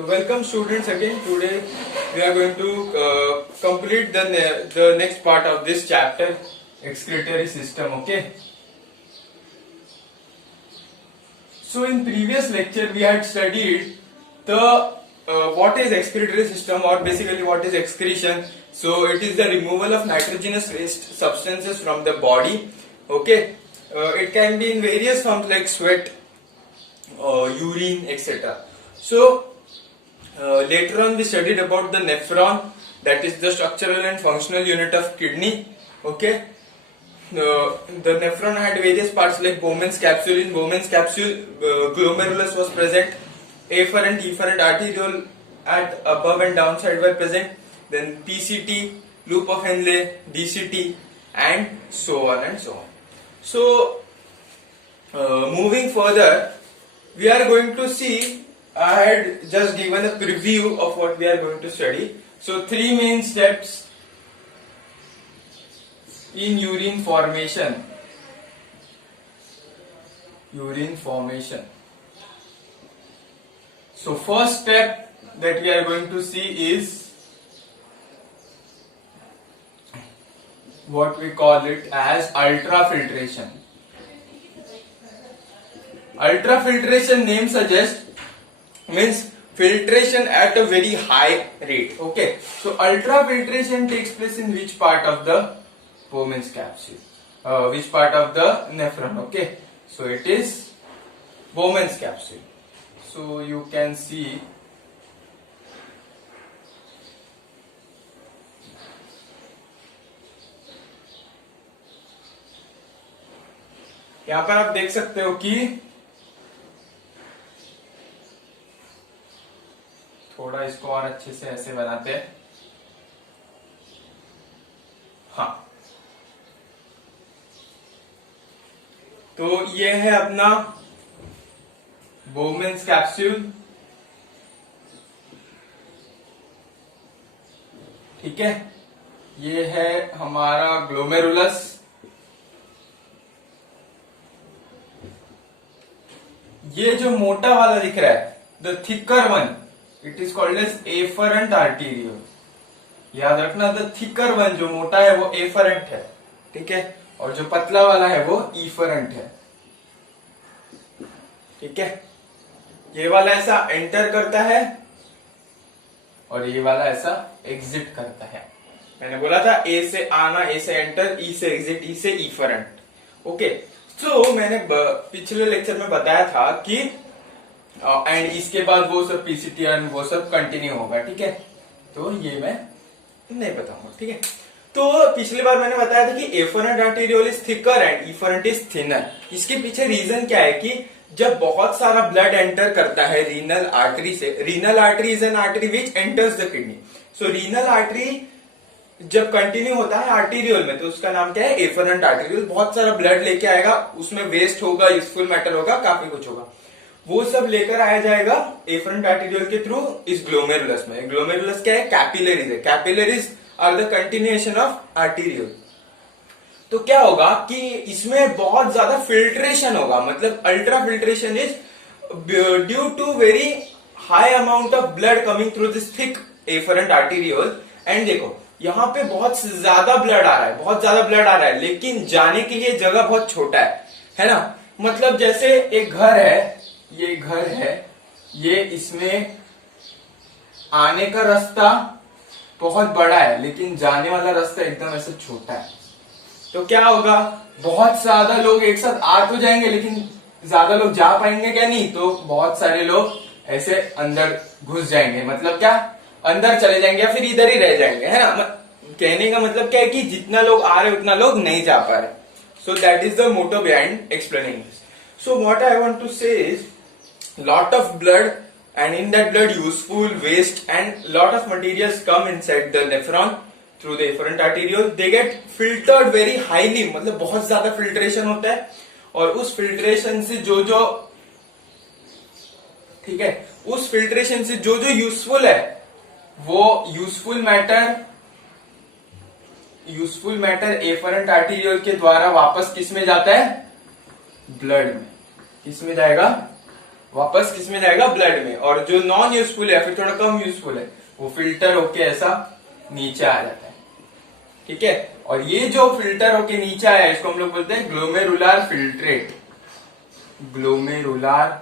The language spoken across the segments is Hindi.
So welcome students again. Today we are going to complete the next part of this chapter, excretory system. Okay. So in previous lecture we had studied the what is excretory system, or basically what is excretion. So it is the removal of nitrogenous waste substances from the body. Okay. It can be in various forms like sweat, urine, etc. So later on we studied about the nephron, that is the structural and functional unit of kidney. Okay. The nephron had various parts like Bowman's capsule. In Bowman's capsule, glomerulus was present, afferent, efferent arteriole at above and downside were present, then PCT, loop of Henle, DCT, and so on and so on. So moving further, we are going to see, I had just given a preview of what we are going to study. So three main steps in urine formation. Urine formation. So first step that we are going to see is what we call it as ultrafiltration. Ultrafiltration, name suggests, means filtration at a very high rate. Okay, so ultrafiltration takes place in which part of the Bowman's capsule? Which part of the nephron? Okay, so it is Bowman's capsule. So you can see यहाँ पर आप देख सकते हो कि थोड़ा इसको और अच्छे से ऐसे बनाते हैं. हाँ, तो ये है अपना Bowman's कैप्सूल. ठीक है, ये है हमारा ग्लोमेरुलस. ये जो मोटा वाला दिख रहा है, the thicker one, it is called as afferent arteriole. याद रखना, द थिकर वन जो मोटा है वो एफरेंट है. ठीक है, और जो पतला वाला है वो इफरेंट है. ठीक है, ये वाला ऐसा एंटर करता है और ये वाला ऐसा एग्जिट करता है. मैंने बोला था ए से आना, ए से एंटर, ई से एग्जिट, ई से इफरेंट. ओके, तो मैंने पिछले लेक्चर में बताया था कि एंड इसके बाद वो सब पीसीटी एंड वो सब कंटिन्यू होगा. ठीक है, तो ये मैं नहीं बताऊंगा. ठीक है, तो पिछली बार मैंने बताया था कि afferent arteriole is thicker and efferent is thinner. इसके पीछे रीजन क्या है कि जब बहुत सारा ब्लड एंटर करता है रीनल आर्टरी से, renal artery is an artery which enters the kidney. So renal artery जब कंटिन्यू होता है आर्टीरियल में, तो उसका नाम क्या है? Afferent arteriole. बहुत सारा ब्लड लेके आएगा, उसमें वेस्ट होगा, यूजफुल मैटर होगा, काफी कुछ होगा, वो सब लेकर आया जाएगा एफरेंट आर्टीरियल के थ्रू इस ग्लोमेरुलस में. ग्लोमेरुलस क्या है? कैपिलरीज है. Capillaries are the continuation of arteriole. तो क्या होगा कि इसमें बहुत ज्यादा फिल्ट्रेशन होगा, मतलब ultra filtration is due to very high amount of blood coming through this thick afferent arteriole. And देखो, यहाँ पे बहुत ज्यादा ब्लड आ रहा है, बहुत ज्यादा ब्लड आ रहा है, लेकिन जाने के लिए जगह बहुत छोटा है ना. मतलब जैसे एक घर है, ये घर है, ये इसमें आने का रास्ता बहुत बड़ा है, लेकिन जाने वाला रास्ता एकदम ऐसे छोटा है. तो क्या होगा? बहुत ज्यादा लोग एक साथ आ तो जाएंगे, लेकिन ज्यादा लोग जा पाएंगे क्या? नहीं. तो बहुत सारे लोग ऐसे अंदर घुस जाएंगे, मतलब क्या, अंदर चले जाएंगे या फिर इधर ही रह जाएंगे, है ना. कहने का मतलब क्या है कि जितना लोग आ रहे उतना लोग नहीं जा पा रहे. So that is the motto behind explaining this. So what I want to say is lot of blood, and in that blood useful waste and lot of materials come inside the nephron through the efferent arteriole. They get filtered very highly, मतलब बहुत ज्यादा फिल्ट्रेशन होता है, और उस फिल्ट्रेशन से जो जो, ठीक है, उस फिल्ट्रेशन से जो जो यूजफुल है वो यूजफुल मैटर एफरेंट आर्टीरियल के द्वारा वापस किस में जाता है? ब्लड में. किस में जाएगा? वापस किस में जाएगा, ब्लड में, और जो नॉन यूजफुल है फिर थोड़ा कम यूजफुल है वो फिल्टर होके ऐसा नीचे आ जाता है। ठीक है, और ये जो फिल्टर होके नीचे आया है इसको हम लोग बोलते हैं ग्लोमेरुलर फिल्ट्रेट, ग्लोमेरुलर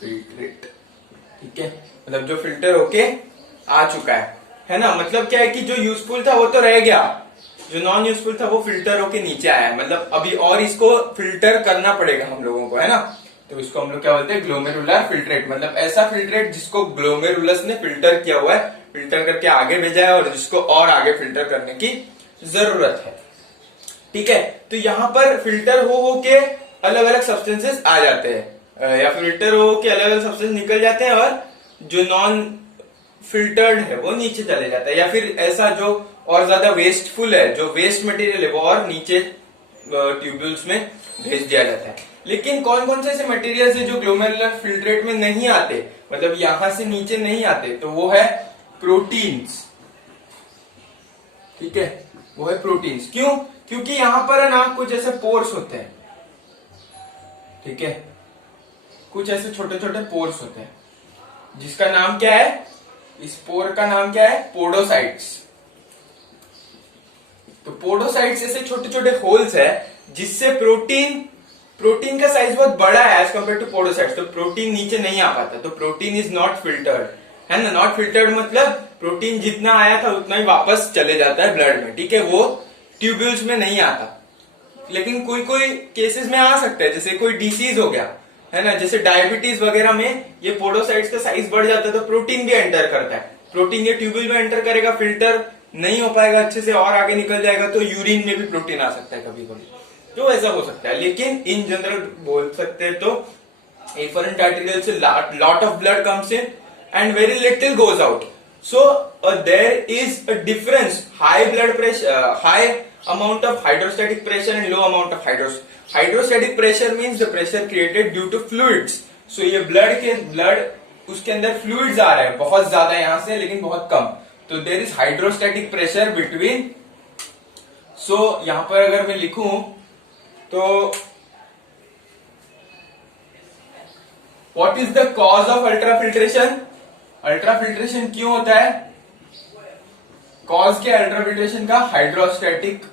फिल्ट्रेट। ठीक है, मतलब जो फिल्टर होके आ चुका है ना। मतलब क्या है कि जो यूजफुल था वो तो रह गया, जो नॉन यूजफुल था वो फिल्टर होके नीचे आया, मतलब अभी और इसको फिल्टर करना पड़ेगा हम लोगों को, है ना। तो इसको हम लोग क्या बोलते हैं, ग्लोमेरुलर फिल्ट्रेट, मतलब ऐसा फिल्ट्रेट जिसको ग्लोमेरुलस ने फिल्टर किया हुआ है, फिल्टर करके आगे भेजा है और जिसको और आगे फिल्टर करने की जरूरत है। ठीक है, तो यहाँ पर फिल्टर हो के अलग अलग सब्सटेंसेस आ जाते हैं, या फिल्टर हो के अलग अलग सब्सटेंस निकल जाते हैं और जो नॉन फिल्टर्ड है वो नीचे चले जाता है, या फिर ऐसा जो और ज्यादा वेस्टफुल है, जो वेस्ट मटेरियल है वो और नीचे ट्यूब्यूल्स में भेज दिया जाता है। लेकिन कौन कौन से ऐसे मटेरियल्स है जो ग्लोमेरुलर फिल्ट्रेट में नहीं आते, मतलब यहां से नीचे नहीं आते, तो वो है प्रोटीन्स। ठीक है, वो है प्रोटीन्स। क्यों? क्योंकि यहां पर है ना कुछ ऐसे पोर्स होते हैं। ठीक है, कुछ ऐसे छोटे छोटे पोर्स होते हैं जिसका नाम क्या है, इस पोर का नाम क्या है, पोडोसाइट्स। तो पोडोसाइट्स ऐसे छोटे छोटे होल्स है जिससे प्रोटीन का साइज बहुत बड़ा है एज कम्पेयर टू पोडोसाइट्स, तो प्रोटीन नीचे नहीं आ पाता, तो प्रोटीन इज नॉट फिल्टर्ड, है ना। नॉट फिल्टर्ड मतलब प्रोटीन जितना आया था उतना ही वापस चले जाता है ब्लड में। ठीक है, वो ट्यूब्यूल्स में नहीं आता। लेकिन कोई कोई केसेस में आ सकता है, जैसे कोई डिसीज हो गया, है ना, जैसे डायबिटीज वगैरह में ये पोडोसाइट्स का साइज बढ़ जाता है तो प्रोटीन भी एंटर करता है, प्रोटीन ये ट्यूब्यूल में एंटर करेगा, फिल्टर नहीं हो पाएगा अच्छे से और आगे निकल जाएगा, तो यूरिन में भी प्रोटीन आ सकता है कभी कभी, तो ऐसा हो सकता है। लेकिन इन जनरल बोल सकते हैं तो एफरेंट आर्टेरियल से lot of blood comes in and very little goes out, so there is a difference, high blood pressure, high amount of hydrostatic pressure and low amount of hydrostatic pressure means the pressure created due to fluids. So ये blood उसके अंदर fluids आ रहे हैं बहुत ज्यादा यहां से, लेकिन बहुत कम, तो there is hydrostatic pressure between. So यहां पर अगर मैं लिखूं तो what is the cause of ultrafiltration? Ultrafiltration क्यों होता है? कॉज क्या अल्ट्राफिल्ट्रेशन का? Hydrostatic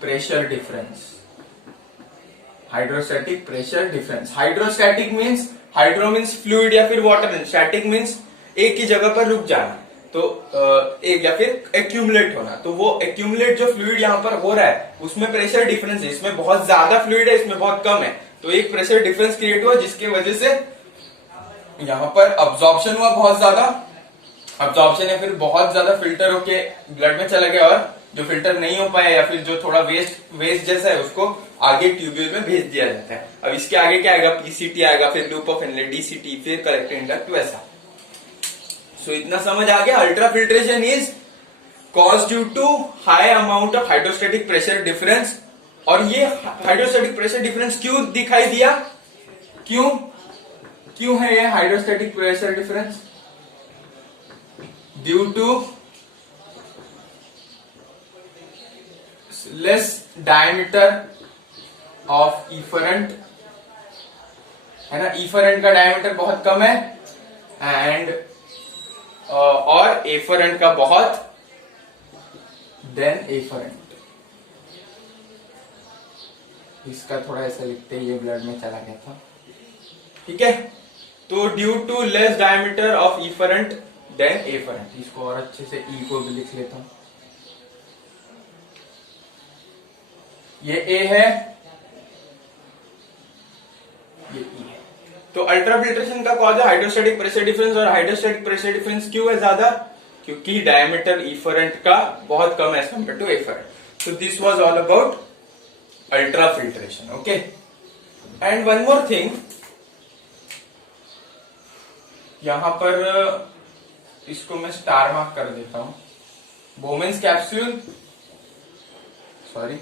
pressure difference, hydrostatic pressure difference. Hydrostatic means, hydro means fluid या फिर वाटर, स्टैटिक मींस एक ही जगह पर रुक जाना, तो एक या फिर एक्यूमुलेट होना, तो वो एक्यूमुलेट जो फ्लूइड यहाँ पर हो रहा है उसमें प्रेशर डिफरेंस है, इसमें बहुत ज्यादा फ्लूइड है, इसमें बहुत कम है, तो एक प्रेशर डिफरेंस क्रिएट हुआ जिसकी वजह से यहाँ पर अब्जॉर्प्शन हुआ बहुत ज्यादा, अब्जॉर्प्शन या फिर बहुत ज्यादा फिल्टर होके ब्लड में चला गया, और जो फिल्टर नहीं हो पाया या फिर जो थोड़ा वेस्ट जैसा है उसको आगे ट्यूब्यूल में भेज दिया जाता है। अब इसके आगे क्या आएगा, पीसीटी आएगा, फिर लूप ऑफ इनलेट, डीसीटी, फिर कलेक्टर इंडक्ट, वैसा। सो इतना समझ आ गया, ultrafiltration is cause due to high amount of hydrostatic pressure difference. और ये हाइड्रोस्टैटिक प्रेशर डिफरेंस क्यों दिखाई दिया, क्यों है ये hydrostatic pressure difference? Due to less diameter of efferent, है ना, इफरेंट का डायमीटर बहुत कम है एंड और एफरेंट का बहुत देन एफरेंट। इसका थोड़ा ऐसा लिखते हैं, ये ब्लड में चला गया था। ठीक है, तो due to less diameter of efferent than afferent, इसको और अच्छे से ई को भी लिख लेता हूं, ये ए है, ये ई है। तो अल्ट्राफिल्ट्रेशन का कॉज है हाइड्रोस्टैटिक प्रेशर डिफरेंस, और हाइड्रोस्टैटिक प्रेशर डिफरेंस क्यों है ज्यादा? क्योंकि डायमीटर इफरेंट का बहुत कम है as compare to afferent. So this was all about ultrafiltration. Okay, and one more thing, यहां पर इसको मैं स्टार मार्क कर देता हूं, बोमेन्स कैप्सूल, सॉरी,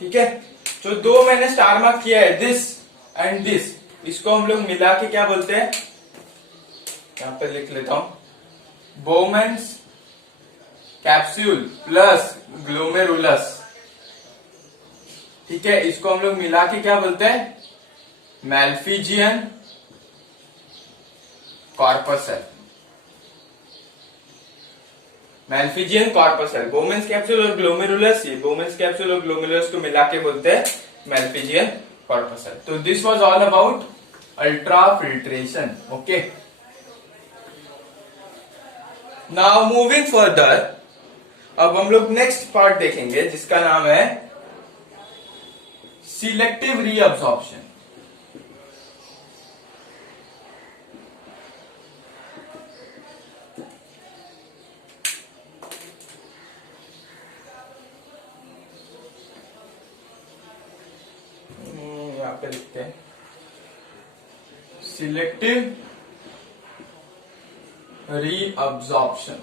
ठीक है। तो दो मैंने स्टार मार्क किया है, दिस एंड दिस, इसको हम लोग मिला के क्या बोलते हैं, यहां पर लिख लेता हूं, बोमेन्स कैप्सूल प्लस ग्लोमेरुलस, ठीक है, इसको हम लोग मिला के क्या बोलते हैं, Malpighian corpuscle. Malpighian corpuscle, बोमेंस capsule और ग्लोमेरुलस, ये बोमेंस कैप्सूल और ग्लोमेरुलस को मिला के बोलते हैं मैल्फिजियन कॉर्पसल। तो this was all about ultra filtration. Okay, now moving further, अब हम लोग नेक्स्ट पार्ट देखेंगे जिसका नाम है सिलेक्टिव रीअब्सॉर्प्शन। यहां पे लिखते हैं सिलेक्टिव रीअब्सॉर्प्शन।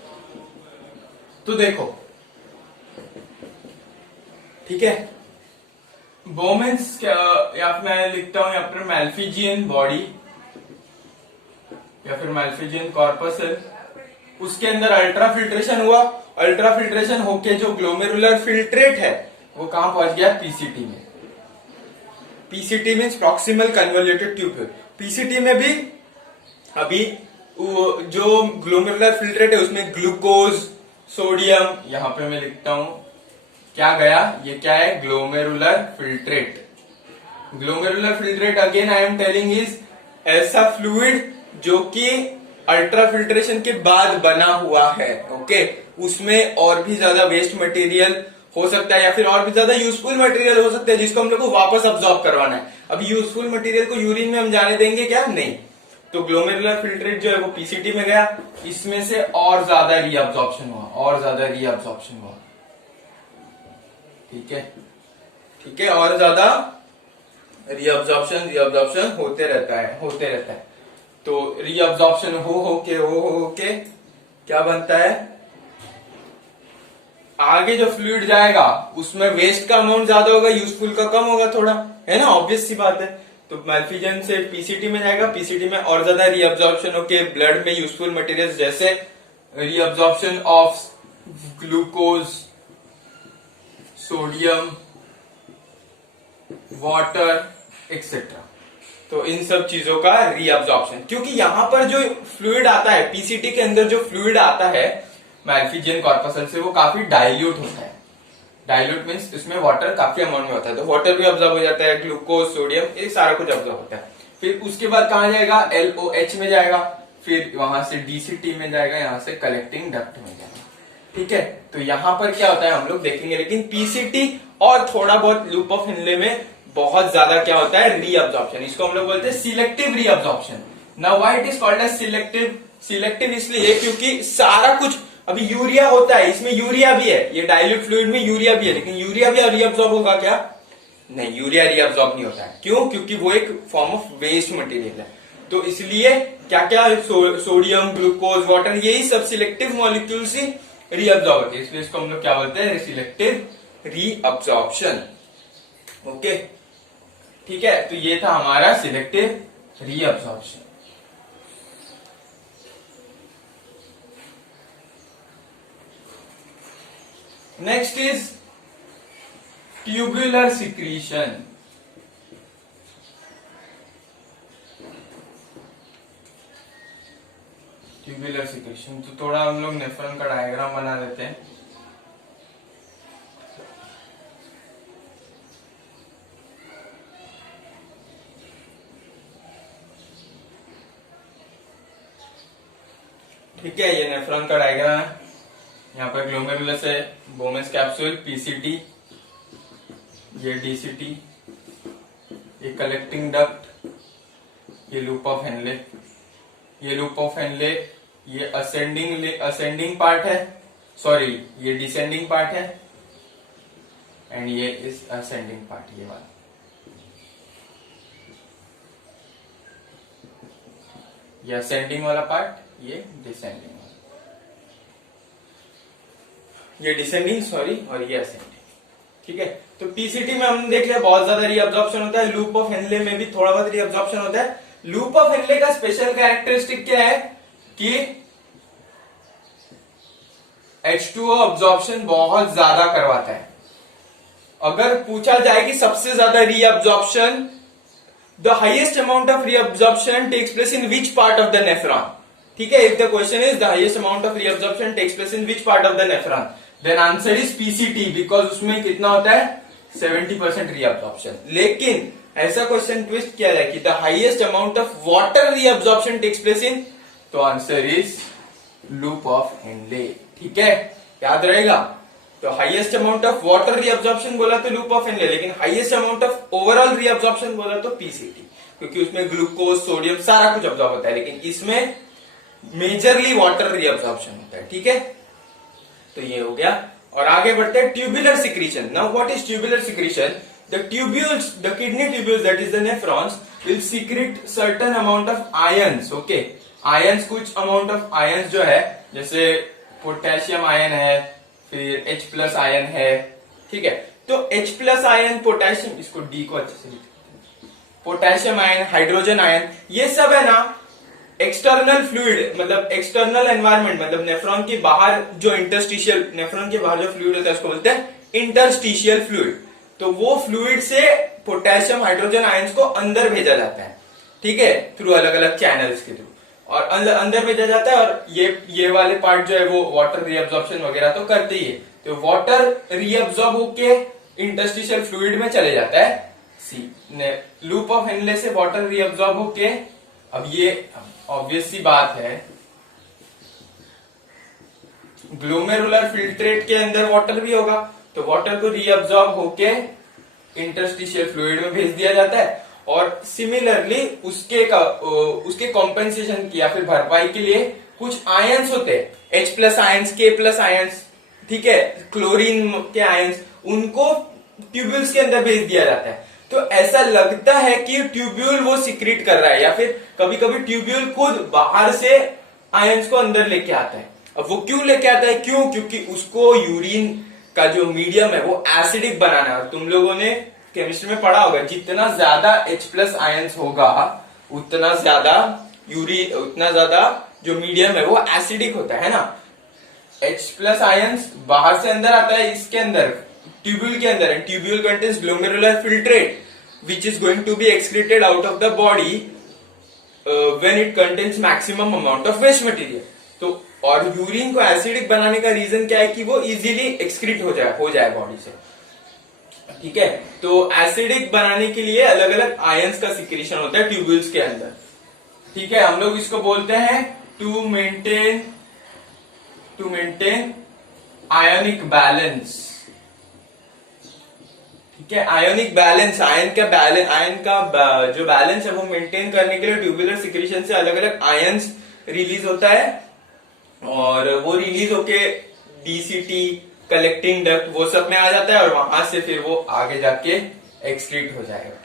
तो देखो, ठीक है, बोमेंस या फिर मैं लिखता हूं यहाँ पर मैल्फिजियन बॉडी या फिर मैल्फिजियन कॉर्पसल, उसके अंदर अल्ट्रा फिल्ट्रेशन हुआ। अल्ट्रा फिल्ट्रेशन होके जो ग्लोमेरुलर फिल्ट्रेट है वो कहां पहुंच गया, पीसीटी में। PCT means proximal convoluted tubule. PCT में भी अभी जो ग्लोमेरुलर फिल्ट्रेट है उसमें ग्लूकोज, सोडियम, यहां पे मैं लिखता हूं क्या गया, ये क्या है, glomerular filtrate. Glomerular filtrate again I am telling is ऐसा फ्लूइड जो कि अल्ट्रा फिल्ट्रेशन के बाद बना हुआ है। ओके, उसमें और भी ज्यादा वेस्ट मटेरियल हो सकता है या फिर और भी ज्यादा यूजफुल मटेरियल हो सकता है जिसको हम लोग को वापस अब्सॉर्ब करवाना है। अभी यूजफुल मटेरियल को यूरिन में हम जाने देंगे क्या, नहीं। तो ग्लोमेरुलर फिल्ट्रेट जो है वो पीसीटी में गया, इसमें से और ज्यादा रीअब्सॉर्प्शन हुआ, और ज्यादा रीअब्सॉर्प्शन हुआ, ठीक है, ठीक है, और ज्यादा रीअब्सॉर्प्शन होते रहता है। तो रीअब्सॉर्प्शन हो के क्या बनता है, आगे जो फ्लूइड जाएगा उसमें वेस्ट का अमाउंट ज्यादा होगा, यूजफुल का कम होगा थोड़ा, है ना, ऑब्वियस सी बात है। तो मैल्फिजियन से पीसीटी में जाएगा, पीसीटी में और ज्यादा रीअब्सॉर्प्शन होके ब्लड में यूजफुल मटेरियल्स जैसे reabsorption of glucose, sodium, water etcetera, तो इन सब चीजों का रीअब्सॉर्प्शन। क्योंकि यहां पर जो फ्लूइड आता है, पीसीटी के अंदर जो फ्लूइड आता है मैल्फिजियन कॉर्पसल से, वो काफी डाइल्यूट होता है। डाइल्यूट मीन्स इसमें वाटर काफी अमाउंट में होता है, तो वाटर भी ऑब्जॉर्ब हो जाता है, ग्लूकोज, सोडियम, ये सारा कुछ ऑब्जॉर्ब होता है। फिर उसके बाद कहां जाएगा, एलओएच में जाएगा, फिर वहां से डीसीटी में जाएगा, यहां से कलेक्टिंग डक्ट में जाएगा, ठीक है। तो यहां पर क्या होता है हम लोग देखेंगे, लेकिन पीसीटी और थोड़ा बहुत लूप ऑफ हिनले में बहुत ज्यादा क्या होता है, रीअब्सॉर्प्शन। इसको हम लोग बोलते हैं selective reabsorption. Now why it is called as selective. Selective इसलिए क्योंकि सारा कुछ, अभी यूरिया होता है, इसमें यूरिया भी है, ये डाइल्यूट फ्लूइड में यूरिया भी है, लेकिन यूरिया भी रीअब्सॉर्ब होगा क्या, नहीं, यूरिया रीअब्सॉर्ब नहीं होता है। क्यों, क्योंकि वो एक फॉर्म ऑफ वेस्ट मटेरियल है। तो इसलिए क्या क्या, सोडियम, ग्लूकोज, वाटर, यही सब सिलेक्टिव मॉलिक्यूल्स ही रीअब्सॉर्ब होते हैं, इसलिए इसको हम लोग क्या बोलते हैं, सिलेक्टिव रीअब्सॉर्प्शन। ओके, ठीक है, तो ये था हमारा selective reabsorption. Next is tubular secretion. Tubular secretion, तो थोड़ा हम लोग नेफ्रॉन का डायग्राम बना देते हैं। ठीक है, ये नेफ्रॉन का डायग्राम है। यहाँ पर ग्लोमेरुलस है, बोमेंस कैप्सूल, पीसीटी, ये डीसीटी, ये कलेक्टिंग डक्ट, ये लूप ऑफ हेनले, ये लूप ऑफ हेनले, ये असेंडिंग पार्ट है, सॉरी ये डिसेंडिंग पार्ट है, एंड ये इज असेंडिंग पार्ट, ये वाला। ये असेंडिंग वाला पार्ट, ये डिसेंडिंग वाला, ये डिसेंडिंग सॉरी, और ये असेंडिंग, ठीक है। तो पीसीटी में हमने देख लिया बहुत ज्यादा रीअब्सॉर्प्शन होता है, लूप ऑफ हेनले में भी थोड़ा बहुत रीअब्सॉर्प्शन होता है। लूप ऑफ हेनले का स्पेशल कैरेक्टरिस्टिक क्या है कि H2O अब्जॉर्प्शन बहुत ज्यादा करवाता है। अगर पूछा जाए कि सबसे ज्यादा reabsorption, the highest amount of reabsorption takes place in which part of the nephron, ठीक है, if the question is the highest amount of reabsorption takes place in which part of the nephron, then answer is PCT, because उसमें कितना होता है 70% रीअब्जॉर्प्शन। लेकिन ऐसा क्वेश्चन ट्विस्ट किया जाए कि the highest amount of water reabsorption takes place in, तो answer is loop of Henle, ठीक है, याद रहेगा। तो highest amount of water reabsorption बोला तो लूप ऑफ हेनले, लेकिन highest amount of overall reabsorption बोला तो पीसीटी, क्योंकि उसमें ग्लूकोज सोडियम सारा कुछ ऑब्जॉर्ब होता है, लेकिन इसमें मेजरली वाटर रीअब्जॉर्प्शन होता है, ठीक है। तो ये हो गया, और आगे बढ़ते हैं tubular secretion. Now what is tubular secretion? The tubules, the kidney tubules, that is the nephrons, will secret certain amount of ions, okay, ions, कुछ अमाउंट ऑफ आयंस जो है, जैसे पोटेशियम आयन है, फिर H प्लस आयन है, ठीक है। तो H प्लस आयन, पोटेशियम, इसको D को अच्छे से लिखते हैं, पोटेशियम आयन, हाइड्रोजन आयन, ये सब है ना एक्सटर्नल फ्लूइड, मतलब एक्सटर्नल एनवायरमेंट, मतलब नेफ्रॉन के बाहर जो इंटरस्टिशियल, नेफ्रॉन के बाहर जो फ्लूइड होता है उसको बोलते हैं इंटरस्टिशियल फ्लूइड। तो वो फ्लूइड से पोटेशियम हाइड्रोजन आयंस को अंदर भेजा जाता है, ठीक है, थ्रू अलग अलग चैनल्स के थ्रू, और अंदर भेजा जाता है। और ये वाले पार्ट जो है वो वाटर रीअब्जॉर्प्शन वगैरह तो करते ही है, तो वाटर रीअब्जॉर्ब होके इंटरस्टिशियल फ्लूइड में चले जाता है। सी लूप ऑफ हेनले से वाटर रीअब्जॉर्ब होके, अब ये ऑब्वियस सी बात है, ग्लोमेरुलर फिल्ट्रेट के अंदर वाटर भी होगा, तो वाटर को रीअब्जॉर्ब होके इंटरस्टिशियल फ्लूइड में भेज दिया जाता है। और सिमिलरली उसके कॉम्पेंसेशन की या फिर भरपाई के लिए कुछ आयंस होते हैं, H plus ions, K plus ions, ठीक है, क्लोरीन के आयंस, उनको ट्यूब्यूल्स के अंदर भेज दिया जाता है। तो ऐसा लगता है कि ट्यूब्यूल वो सीक्रेट कर रहा है, या फिर कभी कभी ट्यूब्यूल खुद बाहर से आयंस को अंदर लेके आता है। अब वो क्यों लेके आता है? क्यों? क्योंकि उसको यूरिन का जो मीडियम है वो एसिडिक बनाना है। और तुम लोगों ने केमिस्ट्री में पढ़ा होगा, जितना ज्यादा H प्लस आयंस होगा उतना ज्यादा जो मीडियम है वो एसिडिक होता है ना। H प्लस आयंस बाहर से अंदर आता है, इसके अंदर ट्यूब्यूल के अंदर, and tubule contains glomerular filtrate which is going to be excreted out of the body when it contains maximum amount of waste material. तो और यूरिन को एसिडिक बनाने का रीजन क्या है कि वो इजीली एक्सक्रीट हो जाए बॉडी से, ठीक है। तो एसिडिक बनाने के लिए अलग अलग आयंस का सिक्रीशन होता है ट्यूब्यूल्स के अंदर, ठीक है। हम लोग इसको बोलते हैं टू मेंटेन आयोनिक बैलेंस, ठीक है। आयोनिक बैलेंस, आयन का जो बैलेंस है वो मेंटेन करने के लिए ट्यूबुलर सिक्रीशन से अलग अलग आयंस रिलीज होता है, और वो रिलीज होके डीसीटी, कलेक्टिंग डक्ट, वो सब में आ जाता है, और वहां से फिर वो आगे जाके एक्सक्रीट हो जाएगा,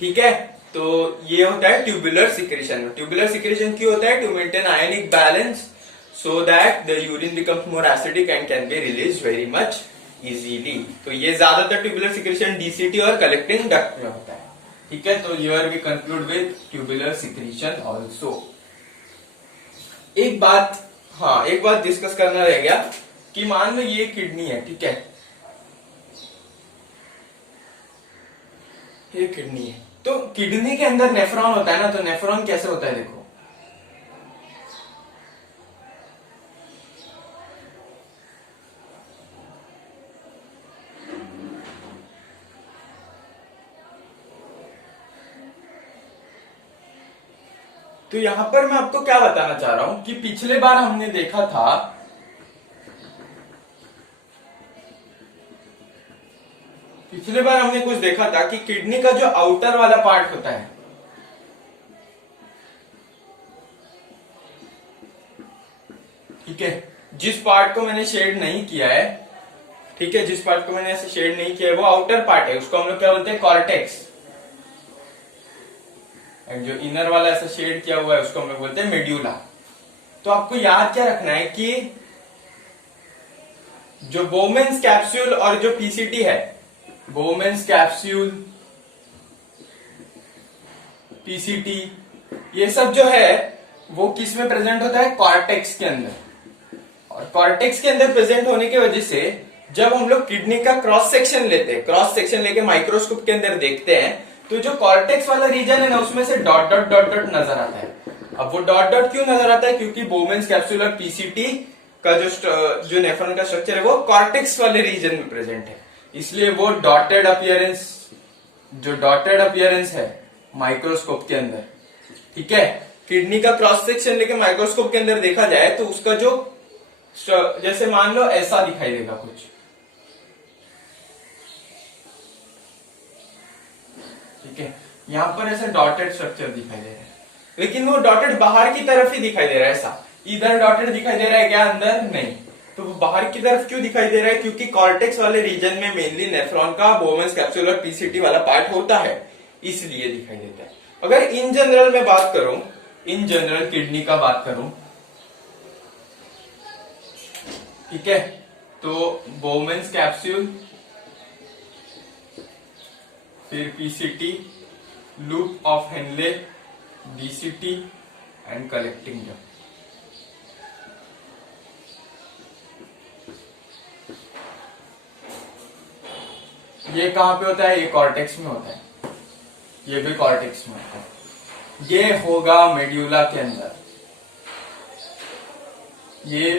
ठीक है। तो ये होता है ट्यूबुलर सिक्रीशन। ट्यूबुलर सिक्रीशन क्यों होता है? To maintain ionic balance so that the urine becomes more acidic and can be release very much easily. तो ये ज्यादातर ट्यूबुलर सिक्रीशन डीसीटी और कलेक्टिंग डक्ट में होता है, ठीक है। तो here we conclude with tubular secretion also. एक बात डिस्कस करना रह गया कि मान लो ये किडनी है, ठीक है, ये किडनी है, तो किडनी के अंदर नेफ्रॉन होता है ना, तो नेफ्रॉन कैसे होता है देखो, तो यहां पर मैं आपको क्या बताना चाह रहा हूं कि पिछले बार हमने देखा था कुछ देखा था कि किडनी का जो आउटर वाला पार्ट होता है, ठीक है, जिस पार्ट को मैंने शेड नहीं किया है, ठीक है, जिस पार्ट को मैंने ऐसे शेड नहीं किया है वो आउटर पार्ट है, उसको हम लोग क्या बोलते हैं? कॉर्टेक्स। एंड जो इनर वाला ऐसा शेड किया हुआ है उसको हम लोग बोलते हैं मेड्यूला। तो आपको याद क्या रखना है कि जो बोमेन्स कैप्सूल और जो पीसीटी है, बोमेन्स कैप्सूल, पीसीटी, ये सब जो है वो किस में प्रेजेंट होता है? कॉर्टेक्स के अंदर। और कॉर्टेक्स के अंदर प्रेजेंट होने की वजह से जब हम लोग किडनी का क्रॉस सेक्शन लेते हैं, क्रॉस सेक्शन लेके माइक्रोस्कोप के अंदर देखते हैं, तो जो कॉर्टेक्स वाला रीजन है ना, उसमें से डॉट डॉट डॉट डॉट नजर आता है। अब वो डॉट डॉट क्यों नजर आता है? क्योंकि बोमेन्स कैप्सूल और पीसीटी का जो नेफ्रॉन का स्ट्रक्चर है वो कॉर्टेक्स वाले रीजन में प्रेजेंट है, इसलिए वो डॉटेड अपीयरेंस, जो डॉटेड अपीयरेंस है माइक्रोस्कोप के अंदर, ठीक है। किडनी का क्रॉस सेक्शन लेके माइक्रोस्कोप के अंदर देखा जाए तो उसका जो, जैसे मान लो ऐसा दिखाई देगा कुछ, ठीक है, यहां पर ऐसा डॉटेड स्ट्रक्चर दिखाई दे रहा है, लेकिन वो डॉटेड बाहर की तरफ ही दिखाई दे रहा है। ऐसा इधर डॉटेड दिखाई दे रहा है क्या? अंदर नहीं। तो वो बाहर की तरफ क्यों दिखाई दे रहा है? क्योंकि कॉर्टेक्स वाले रीजन में मेनली नेफ्रॉन का बोमेन्स कैप्सूल और पीसीटी वाला पार्ट होता है, इसलिए दिखाई देता है। अगर इन जनरल में बात करूं, इन जनरल किडनी का बात करूं, ठीक है, तो बोमेन्स कैप्सूल, फिर PCT, loop of Henley, DCT and collecting duct. ये कहां पे होता है? ये कॉर्टेक्स में होता है, ये भी कॉर्टेक्स में होता है। ये होगा मेड्यूला के अंदर, ये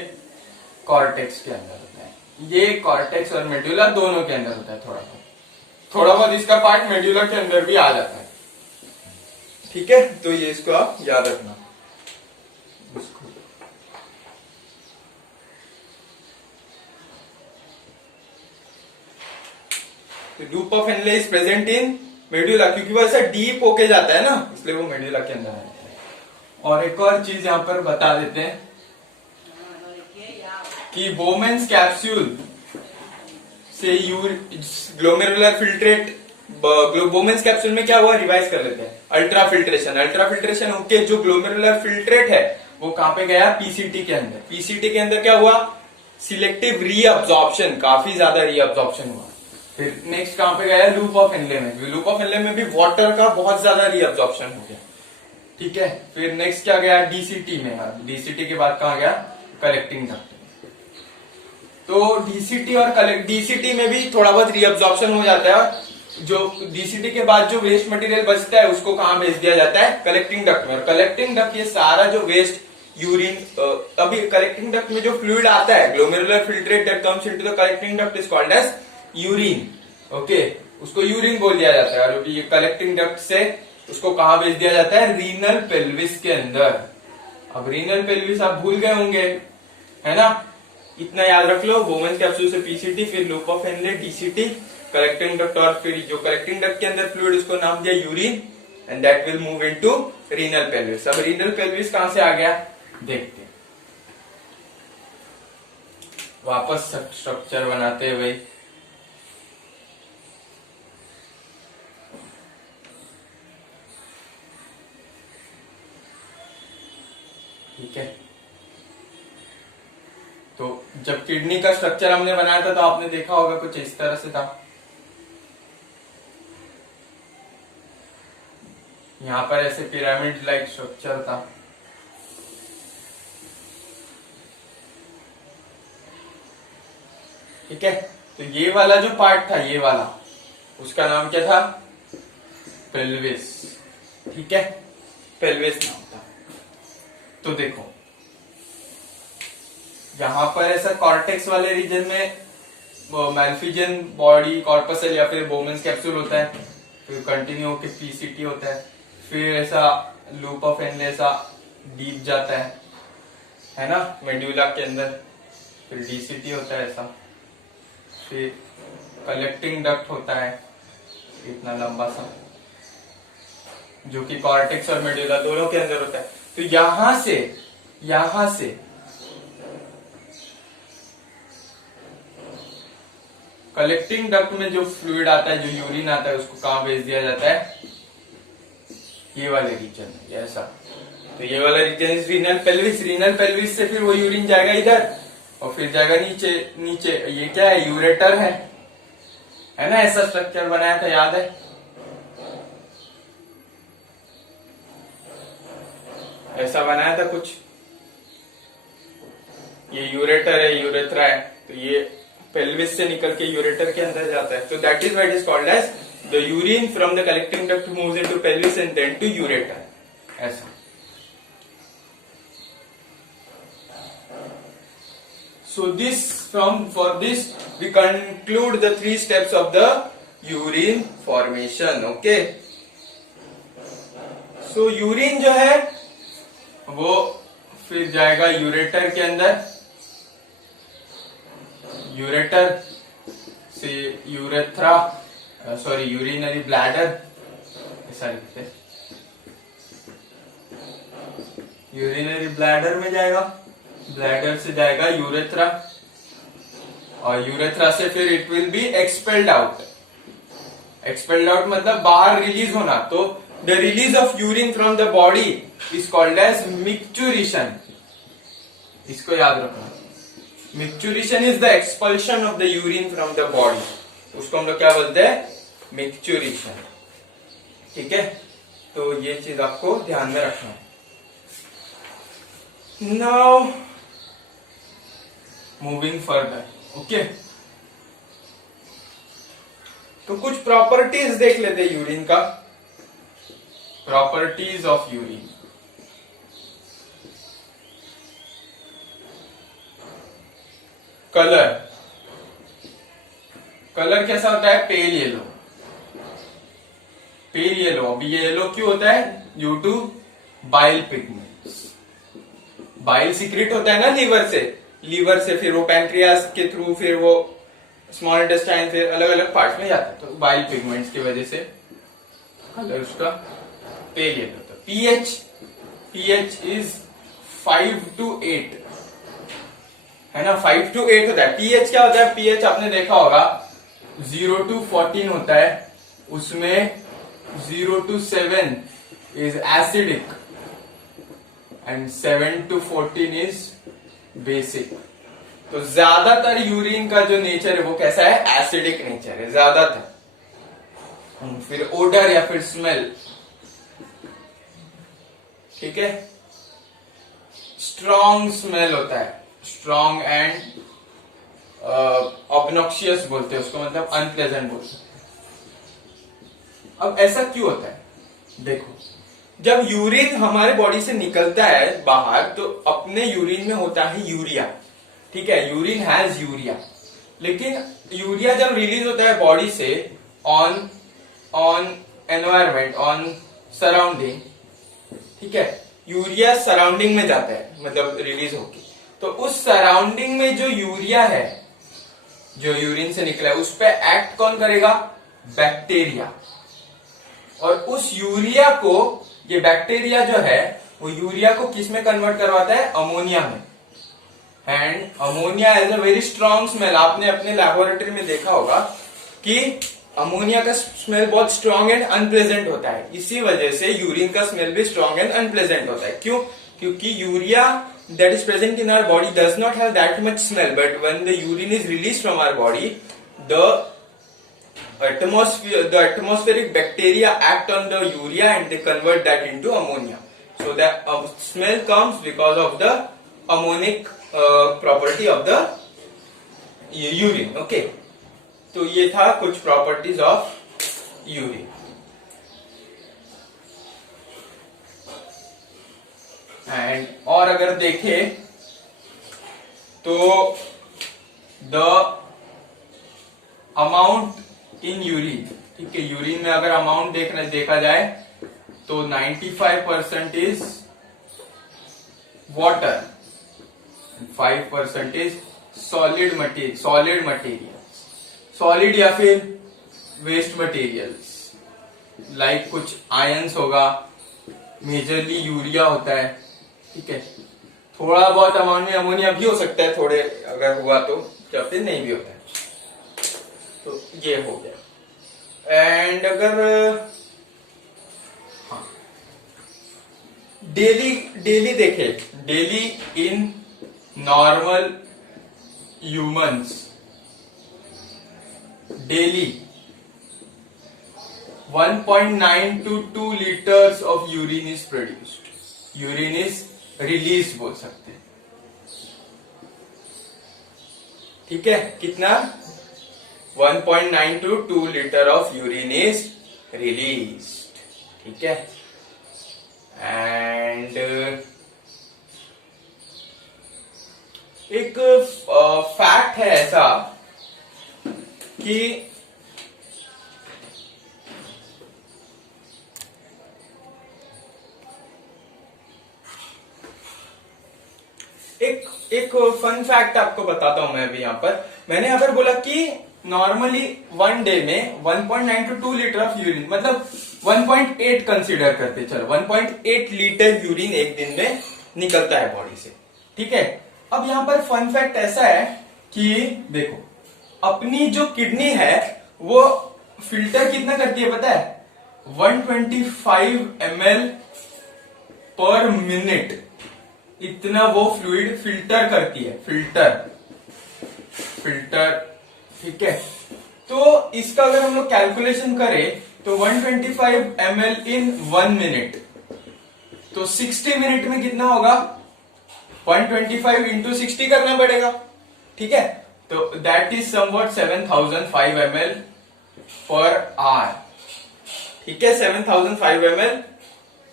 कॉर्टेक्स के अंदर होता है, ये कॉर्टेक्स और मेड्यूला दोनों के अंदर होता है। थोड़ा बहुत इसका पार्ट मेड्यूला के अंदर भी आ जाता है, ठीक है। तो ये इसको आप याद रखना। Loop of Henley is present in medulla, क्योंकि वो ऐसा डीप होके जाता है ना, इसलिए वो मेड्यूला के अंदर आता है। और एक और चीज यहां पर बता देते हैं कि बोमेन्स कैप्सूल से ग्लोमेरुलर फिल्ट्रेट, बोमेन्स कैप्सूल में क्या हुआ? रिवाइज कर लेते हैं। अल्ट्रा फिल्ट्रेशन, अल्ट्रा फिल्ट्रेशन होके जो ग्लोमेरुलर फिल्ट्रेट है वो कहां पे गया? पीसीटी के अंदर। पीसीटी के अंदर क्या हुआ? सिलेक्टिव रीअब्जॉर्प्शन, काफी ज्यादा रीअब्जॉर्प्शन हुआ। फिर नेक्स्ट कहां पे गया? लूप ऑफ हेनले में। लूप ऑफ हेनले में भी वाटर का बहुत ज्यादा रीअब्जॉर्प्शन हो गया, ठीक है। फिर नेक्स्ट क्या गया? डीसीटी में। डीसीटी के बाद कहां गया? Collecting duct. तो डीसीटी और डीसीटी में भी थोड़ा बहुत रीअब्जॉर्प्शन हो जाता है। जो डीसीटी के बाद जो वेस्ट मटेरियल बचता है उसको कहां भेज दिया जाता है? कलेक्टिंग डक्ट में। और कलेक्टिंग डक्ट ये सारा जो वेस्ट यूरिन, अभी कलेक्टिंग डक्ट में जो फ्लूइड आता है, glomerular filtrate that comes into the collecting duct is called as urine, okay, उसको यूरिन बोल दिया जाता है। और ये कलेक्टिंग डक्ट से उसको कहां भेज दिया जाता है? रीनल पेल्विस के अंदर। अब रीनल पेल्विस आप भूल गए होंगे, है ना, इतना याद रख लो। बोमेन्स कैप्सूल से पीसीटी, फिर loop of Henley, DCT, collecting duct, और फिर जो कलेक्टिंग डक्ट के अंदर फ्लूइड उसको नाम दिया urine, and that will move into renal pelvis. अब रीनल पेल्विस कहां से आ गया देखते हैं। वापस स्ट्रक्चर बनाते हुए ठीक है, तो जब किडनी का स्ट्रक्चर हमने बनाया था तो आपने देखा होगा कुछ इस तरह से था। यहां पर ऐसे पिरामिड लाइक स्ट्रक्चर था, ठीक है। तो ये वाला जो पार्ट था, ये वाला, उसका नाम क्या था? पेल्विस, ठीक है, पेल्विस नाम था। तो देखो यहां पर ऐसा कॉर्टेक्स वाले रीजन में मैल्फिजियन बॉडी कॉर्पसल या फिर बोमेन्स कैप्सूल होता है, फिर कंटिन्यू होकर पीसीटी होता है, फिर ऐसा लूप ऑफ हेनले ऐसा डीप जाता है ना, मेड्यूला के अंदर, फिर डीसीटी होता है ऐसा, फिर कलेक्टिंग डक्ट होता है इतना लंबा सा, जो कि कॉर्टेक्स और मेड्यूला दोनों के अंदर होता है। तो यहां से कलेक्टिंग डक्ट में जो फ्लूइड आता है, जो यूरिन आता है, उसको कहां भेज दिया जाता है? ये वाले रीजन में, ऐसा। तो ये वाला region is renal pelvis. Renal pelvis से फिर वो यूरिन जाएगा इधर और फिर जाएगा नीचे। ये क्या है? यूरेटर है ना, ऐसा स्ट्रक्चर बनाया था, याद है? ऐसा बनाया था कुछ, ये यूरेटर है, यूरेथ्रा है, तो ये पेल्विस से निकल के यूरेटर के अंदर जाता है। तो that is what is called as the urine from the collecting duct moves into pelvis and then to ureter, ऐसा। So for this we conclude the 3 steps of the urine formation. Okay. So urine जो है वो फिर जाएगा यूरेटर के अंदर, यूरेटर से यूरेथ्रा, सॉरी यूरिनरी ब्लैडर, ऐसा लिखते हैं, यूरिनरी ब्लैडर में जाएगा, ब्लैडर से जाएगा यूरेथ्रा, और यूरेथ्रा से फिर it will be expelled out. Expelled out मतलब बाहर रिलीज होना। तो the release of urine from the body is called as micturition. इसको याद रखना, micturition is the expulsion of the urine from the body, उसको हम लोग क्या बोलते हैं, मिक्चुरेशन। ठीक है, तो ये चीज आपको ध्यान में रखना है। Now moving further, okay. तो कुछ प्रॉपर्टीज देख लेते हैं यूरिन का। Properties of urine, colour, colour कैसा होता है, पेल येलो। पेल येलो, अभी ये येलो क्यों होता है, due to bile pigments. Bile secrete होता है ना लीवर से, लीवर से फिर वो पैंक्रियास के थ्रू फिर वो स्मॉल इंटेस्टाइन फिर अलग अलग पार्ट में जाता है, तो बाइल पिगमेंट्स की वजह से कलर उसका पेल येलो होता है। पीएच, पीएच इज 5 to 8 है ना, 5 to 8 होता है। पीएच क्या होता है, पीएच आपने देखा होगा 0 to 14 होता है, उसमें 0 to 7 is acidic and 7 to 14 is basic. तो ज्यादातर यूरिन का जो नेचर है वो कैसा है, एसिडिक नेचर है ज्यादातर। फिर ओडर या फिर स्मेल, ठीक है, स्ट्रॉन्ग स्मेल होता है, स्ट्रॉन्ग एंड ऑब्नॉक्सियस बोलते हैं उसको, मतलब अनप्लेजेंट बोलते हैं। अब ऐसा क्यों होता है, देखो, जब यूरिन हमारे बॉडी से निकलता है बाहर, तो अपने यूरिन में होता है यूरिया, ठीक है, यूरिन हैज यूरिया। लेकिन यूरिया जब रिलीज होता है बॉडी से ऑन एनवायरमेंट, ऑन सराउंडिंग, ठीक है, यूरिया सराउंडिंग में जाता है, मतलब रिलीज होके, तो उस सराउंडिंग में जो यूरिया है, जो यूरिन से निकला है, उस पर एक्ट कौन करेगा, बैक्टीरिया। और उस यूरिया को, ये बैक्टीरिया जो है वो यूरिया को किस में कन्वर्ट करवाता है, अमोनिया में। And ammonia as a very strong smell, आपने अपने लैबोरेटरी में देखा होगा कि अमोनिया का स्मेल बहुत स्ट्रॉन्ग एंड अनप्लेजेंट होता है। इसी वजह से यूरिन का स्मेल भी स्ट्रॉन्ग एंड अनप्लेजेंट होता है। क्यों, क्योंकि urea that is present in our body does not have that much smell, but when the urine is released from our body, the atmospheric bacteria act on the urea and they convert that into ammonia. So the smell comes because of the ammonic property of the urine. Okay, तो ये था कुछ properties of urine. एंड और अगर देखें तो द अमाउंट इन यूरिन, ठीक है, यूरिन में अगर अमाउंट देखा जाए तो 95% is water, 5% is solid material, solid या फिर वेस्ट मटेरियल्स, लाइक कुछ आयंस होगा, मेजरली यूरिया होता है, ठीक है, थोड़ा बहुत अमाउंट में अमोनिया भी हो सकता है, थोड़े अगर हुआ तो, या फिर नहीं भी होता है। तो ये हो गया। एंड अगर डेली देखे, daily in normal humans, daily 1.9 to 2 liters of urine is produced. Urine is released बोल सकते हैं। ठीक है, कितना 1.9 to 2 litre of urine is release, ठीक है। एंड एक फैक्ट है ऐसा कि एक फन फैक्ट आपको बताता हूं मैं अभी यहाँ पर। मैंने यहाँ पर बोला कि नॉर्मली वन डे में 1.9 to 2 लीटर ऑफ यूरिन, मतलब 1.8 कंसीडर करते, चलो 1.8 लीटर यूरिन एक दिन में निकलता है बॉडी से, ठीक है। अब यहाँ पर फन फैक्ट ऐसा है कि देखो, अपनी जो किडनी है वो फिल्टर कितना करती है पता है, 125 ml पर मिनट, इतना वो फ्लूइड फिल्टर करती है, फिल्टर, ठीक है। तो इसका अगर हम लोग कैलकुलेशन करें तो 125 ml इन 1 मिनट, तो 60 मिनट में कितना होगा, 125 इंटू 60 करना पड़ेगा, ठीक है। तो that is somewhat 7005 ml per hour, ठीक है, 7005 ml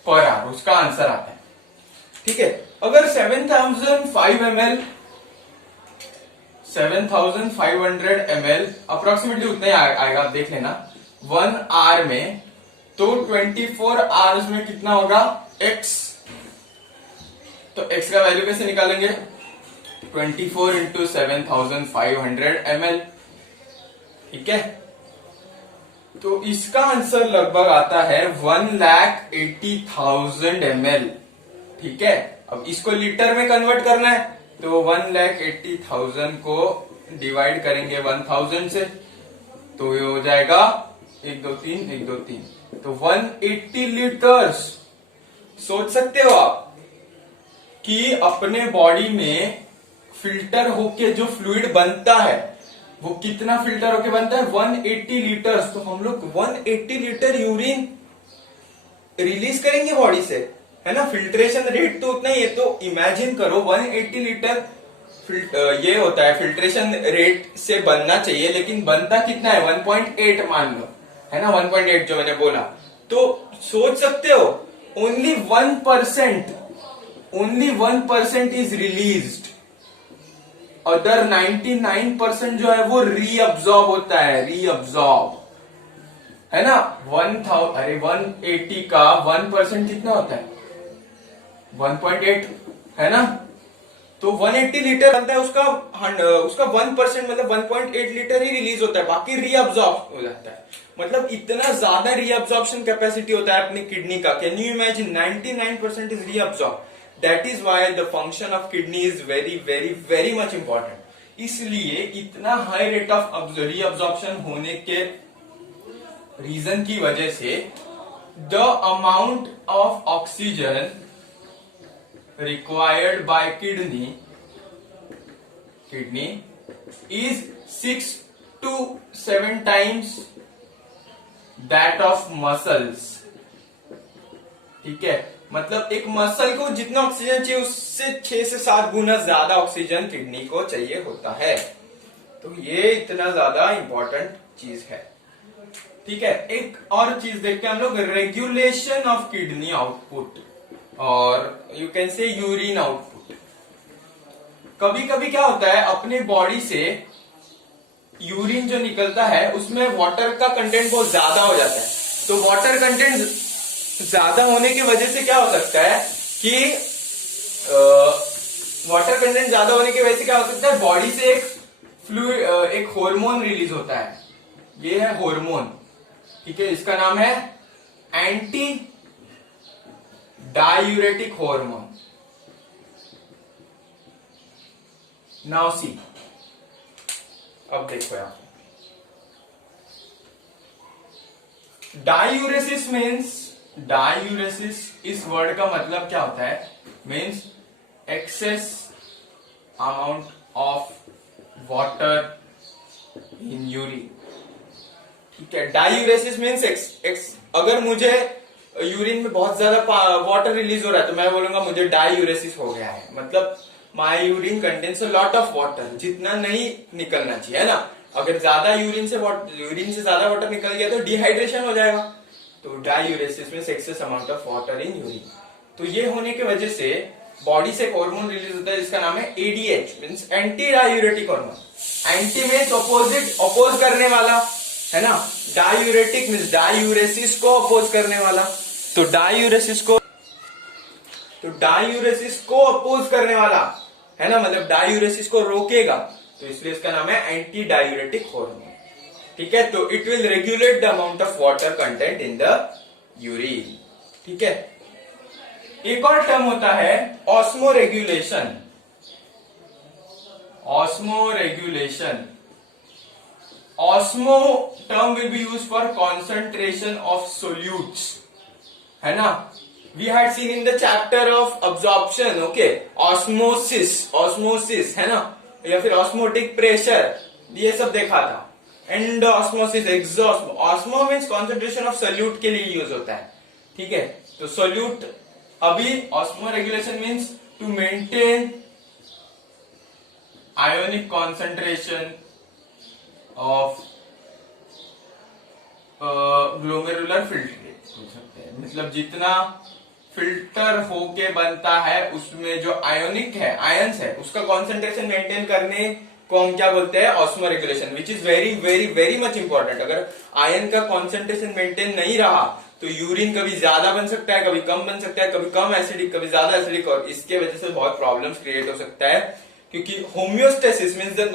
पर आवर उसका आंसर आता है, ठीक है। अगर 7500 ml अप्रोक्सीमेटली उतना ही आएगा, आप देख लेना 1 आवर में, तो 24 आवर्स में कितना होगा x, तो x का वैल्यू कैसे निकालेंगे, 24 इंटू 7500 ml, ठीक है। तो इसका आंसर लगभग आता है 1,80,000 ml, ठीक है। अब इसको लीटर में कन्वर्ट करना है, तो 1,80,000 को डिवाइड करेंगे 1000 से, तो ये हो जाएगा 1 2 3 1 2 3, तो 180 लीटर्स। सोच सकते हो आप कि अपने बॉडी में फिल्टर होके जो फ्लूइड बनता है वो कितना फिल्टर होके बनता है, 180 लीटर्स। तो हम लोग 180 लीटर यूरिन रिलीज करेंगे बॉडी से, है ना। फिल्ट्रेशन रेट तो उतना ही है, तो इमेजिन करो 180 लीटर ये होता है, फिल्ट्रेशन रेट से बनना चाहिए, लेकिन बनता कितना है, 1.8 मान लो, है ना, 1.8 जो मैंने बोला। तो सोच सकते हो ओनली 1% इज रिलीज्ड, अदर 99% जो है वो रीअब्सॉर्ब होता है, रीअब्सॉर्ब, है ना। 180 का 1% कितना होता है, 1.8, है ना। तो 180 लीटर बनता है, उसका 1% मतलब 1.8 लीटर ही रिलीज होता है, बाकी रीअब्सॉर्ब हो जाता है। मतलब इतना ज्यादा रीअब्सॉर्प्शन कैपेसिटी होता है अपनी किडनी का, can you imagine, 99% is reabsorb. That is why the function of kidney is very very very much important. इसलिए इतना हाई रेट ऑफ रीअब्सॉर्प्शन होने के रीजन की वजह से the amount of oxygen required by kidney is 6 to 7 times that of muscles, ठीक है। मतलब एक मसल को जितना ऑक्सीजन चाहिए उससे 6 से 7 गुना ज्यादा ऑक्सीजन किडनी को चाहिए होता है। तो ये इतना ज्यादा इंपॉर्टेंट चीज है, ठीक है। एक और चीज देखते हैं हम लोग, रेगुलेशन ऑफ किडनी आउटपुट और you can say urine output. कभी कभी क्या होता है, अपने बॉडी से यूरिन जो निकलता है उसमें वाटर का कंटेंट बहुत ज्यादा हो जाता है। तो वाटर कंटेंट ज्यादा होने की वजह से क्या हो सकता है कि वाटर कंटेंट ज्यादा होने की वजह से क्या हो सकता है, बॉडी से एक हार्मोन रिलीज होता है, ये है हार्मोन, ठीक है। इसका नाम है anti diuretic hormone. Now see, अब देखो यहां, डायूरेसिस मीन्स, डायूरेसिस इस वर्ड का मतलब क्या होता है, means excess amount of water in urine, ठीक है। डायूरेसिस मीन्स अगर मुझे यूरिन में बहुत ज्यादा वाटर रिलीज हो रहा है तो मैं बोलूंगा मुझे डायूरेसिस हो गया है, मतलब my urine contains a lot of water, जितना नहीं निकलना चाहिए, है ना। अगर ज्यादा यूरिन से ज्यादा वाटर निकल गया तो डिहाइड्रेशन हो जाएगा। तो डायूरेसिस में excess amount of water in urine. तो ये होने की वजह से बॉडी से एक हार्मोन रिलीज होता है जिसका नाम है ADH, means anti diuretic hormone. Anti means opposite, oppose करने वाला, है ना। डायूरेटिक मींस डायूरेसिस को अपोज करने वाला। तो डायूरेसिस को अपोज करने वाला, है ना, मतलब डायूरेसिस को रोकेगा, तो इसलिए इसका नाम है एंटी डायूरेटिक हार्मोन। ठीक है, तो it will regulate the amount of water content in the urine. ठीक है, एक और टर्म होता है osmoregulation. Osmo term will be use for concentration of solutes, है ना। We had seen in the chapter of absorption, okay, osmosis, है ना, या फिर ऑस्मोटिक प्रेशर, ये सब देखा था। And osmosis, exhaust, osmo means concentration of solute के लिए यूज होता है। ठीक है, तो सोल्यूट, अभी osmoregulation means to maintain ionic concentration of glomerular filtrate बोल सकते हैं, मतलब जितना फिल्टर होके बनता है उसमें जो आयोनिक है, आयंस है, उसका कॉन्सेंट्रेशन मेंटेन करने को हम क्या बोलते हैं, osmo regulation, which is very very very much important. अगर आयन का कॉन्सेंट्रेशन मेंटेन नहीं रहा तो यूरिन कभी ज्यादा बन सकता है, कभी कम बन सकता है, कभी कम एसिडिक, कभी ज्यादा एसिडिक, और इसके वजह से बहुत प्रॉब्लम्स क्रिएट हो सकता है। क्योंकि homeostasis means the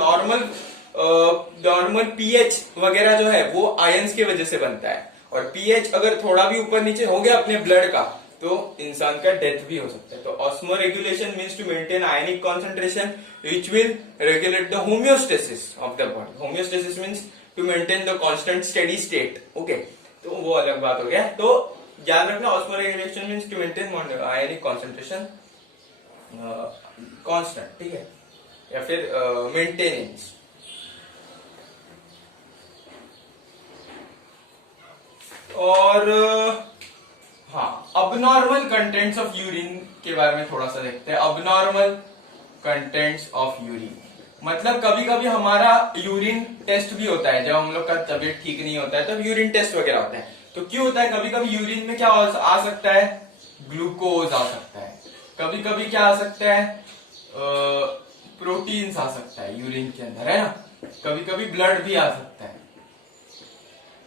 normal pH वगैरह जो है वो आयंस की वजह से बनता है, और पीएच अगर थोड़ा भी ऊपर नीचे हो गया अपने ब्लड का तो इंसान का डेथ भी हो सकता है। तो osmoregulation means to maintain ionic concentration which will regulate the homeostasis of the body. Homeostasis means to maintain the constant steady state, okay, तो वो अलग बात हो गया। तो याद रखना, osmoregulation means to maintain ionic concentration constant, ठीक है, या फिर मेंटेनेंस। और हाँ, अबनॉर्मल कंटेंट्स ऑफ यूरिन के बारे में थोड़ा सा देखते हैं। अबनॉर्मल कंटेंट्स ऑफ यूरिन मतलब कभी कभी हमारा यूरिन टेस्ट भी होता है, जब हम लोग का तबीयत ठीक नहीं होता है तब यूरिन टेस्ट वगैरह होता है। तो क्यों होता है, कभी कभी यूरिन में क्या आ सकता है, ग्लूकोज आ सकता है, कभी कभी क्या आ सकता है, प्रोटीन्स आ सकता है यूरिन के अंदर, है ना, कभी कभी ब्लड भी आ सकता है,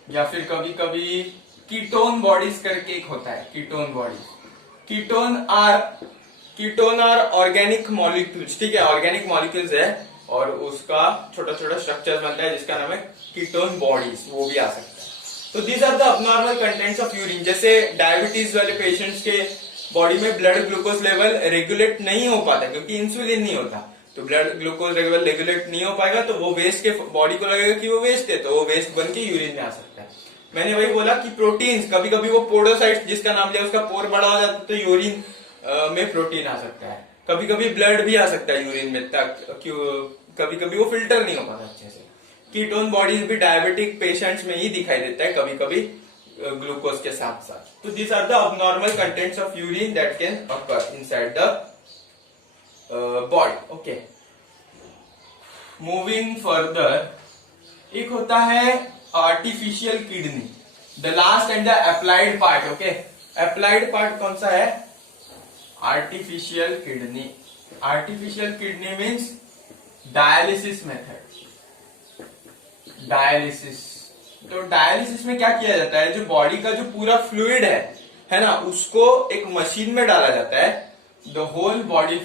या फिर कभी कभी कीटोन बॉडीज करके एक होता है, ketone bodies. Ketone are organic molecules, ठीक है, ऑर्गेनिक मॉलिक्यूल्स है और उसका छोटा छोटा स्ट्रक्चर बनता है जिसका नाम है कीटोन बॉडीज, वो भी आ सकता है। तो these are the abnormal contents of urine. जैसे डायबिटीज वाले पेशेंट्स के बॉडी में ब्लड ग्लूकोज लेवल रेगुलेट नहीं हो पाता क्योंकि इंसुलिन नहीं होता, तो ब्लड ग्लूकोज लेवल रेगुलेट नहीं हो पाएगा तो वो वेस्ट के बॉडी को लगेगा कि वो वेस्ट है, तो वो वेस्ट बन के यूरिन में आ सकता है। मैंने वही बोला कि प्रोटीन्स, कभी कभी वो पोडोसाइट्स जिसका नाम लिया उसका पोर बड़ा हो जाता है तो यूरिन में प्रोटीन आ सकता है, कभी कभी ब्लड भी आ सकता है यूरिन में, कभी कभी वो फिल्टर नहीं हो पाता अच्छे से। कीटोन बॉडीज भी डायबिटिक पेशेंट्स में ही दिखाई देता है कभी कभी ग्लूकोज के साथ साथ। तो these are the abnormal contents of urine that can occur inside the body, okay. Moving further, एक होता है artificial kidney, the last and the applied part, okay. Applied part कौन सा है, artificial kidney. Artificial kidney means dialysis method, dialysis. तो डायलिसिस में क्या किया जाता है, जो बॉडी का जो पूरा फ्लूइड है ना, उसको एक मशीन में डाला जाता है। The whole body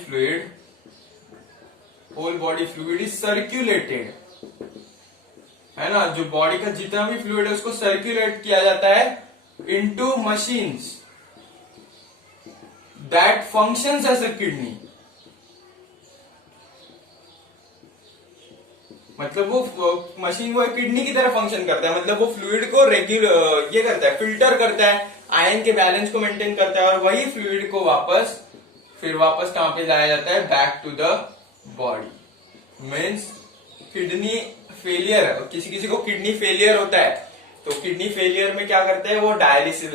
fluid is circulated, है ना, जो बॉडी का जितना भी फ्लूइड है उसको सर्क्यूलेट किया जाता है into machines that functions as a kidney. मतलब वो मशीन वो किडनी की तरह फंक्शन करता है, मतलब वो फ्लूइड को ये करता है, फिल्टर करता है, आयन के बैलेंस को मेंटेन करता है, और वही फ्लूइड को वापस कहां पे लाया जाता है, back to the body. Means kidney failure, किसी किसी को किडनी फेलियर होता है तो किडनी फेलियर में क्या करते हैं, वो डायलिसिस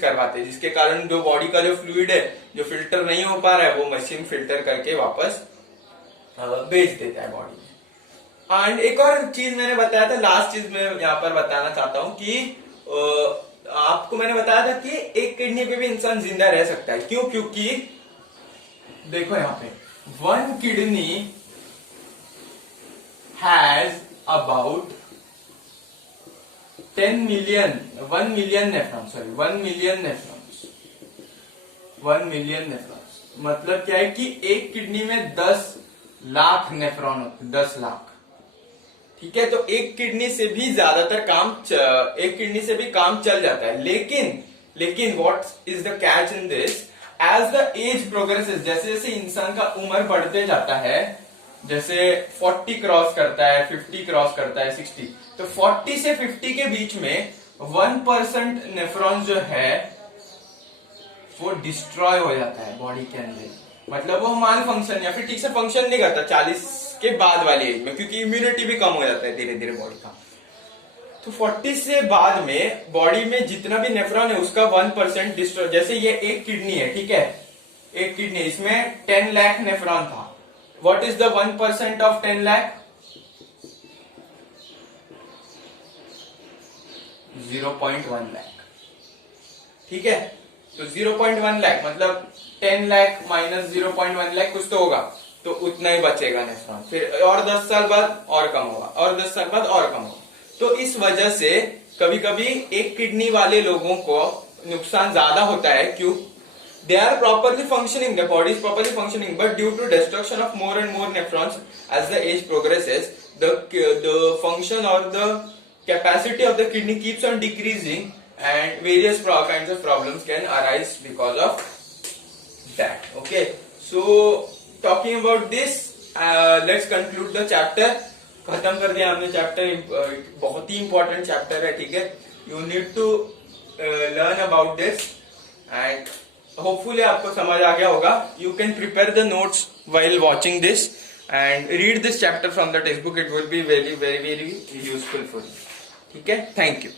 करवाते हैं, जिसके कारण जो बॉडी का जो फ्लूइड है जो फिल्टर नहीं हो पा रहा है वो मशीन फिल्टर करके वापस भेज देता है बॉडी में। एंड एक और चीज मैंने बताया था, लास्ट चीज मैं यहाँ पर बताना चाहता हूँ कि आपको मैंने बताया था कि एक किडनी पे भी इंसान जिंदा रह सकता है। क्यों? क्योंकि देखो यहाँ पे 1 kidney has about 1 million nephrons. मतलब क्या है कि एक किडनी में 10 लाख नेफ्रॉन होते, 10 लाख। ठीक है, तो एक किडनी से भी ज्यादातर एक किडनी से भी काम चल जाता है। लेकिन what is the catch in this, as the age progresses, जैसे जैसे इंसान का उम्र बढ़ते जाता है, जैसे 40 क्रॉस करता है, 50 क्रॉस करता है, 60, तो 40 से 50 के बीच में 1% नेफ्रॉन जो है वो डिस्ट्रॉय हो जाता है बॉडी के अंदर। मतलब वो माल फंक्शन या फिर ठीक से फंक्शन नहीं करता 40 के बाद वाली एज में, क्योंकि इम्यूनिटी भी कम हो जाता है धीरे धीरे बॉडी का। तो 40 से बाद में बॉडी में जितना भी नेफ्रॉन है उसका 1% डिस्ट्रॉय। जैसे ये एक किडनी है, ठीक है, एक किडनी, इसमें 10 लाख नेफ्रॉन था। What is the 1% of 10 lakh? 0.1 lakh. ठीक है, तो 0.1 लाख मतलब 10 लाख माइनस 0.1 लाख कुछ तो होगा, तो उतना ही बचेगा नेफ्रॉन। फिर और 10 साल बाद और कम होगा, और 10 साल बाद और कम होगा। तो इस वजह से कभी कभी एक किडनी वाले लोगों को नुकसान ज्यादा होता है। क्यों? They are properly functioning, the body is properly functioning, but due to destruction of more and more nephrons as the age progresses, the function और the capacity of the kidney keeps on decreasing and various kinds of problems can arise because of that. Okay, so talking about this, let's conclude the chapter. खत्म कर दिया हमने चैप्टर, बहुत ही इंपॉर्टेंट चैप्टर है, ठीक है। You need to learn about this and hopefully आपको समझ आ गया होगा। You can prepare the notes while watching this and read this chapter from the textbook. It will be very very very useful for you. ठीक है, थैंक यू।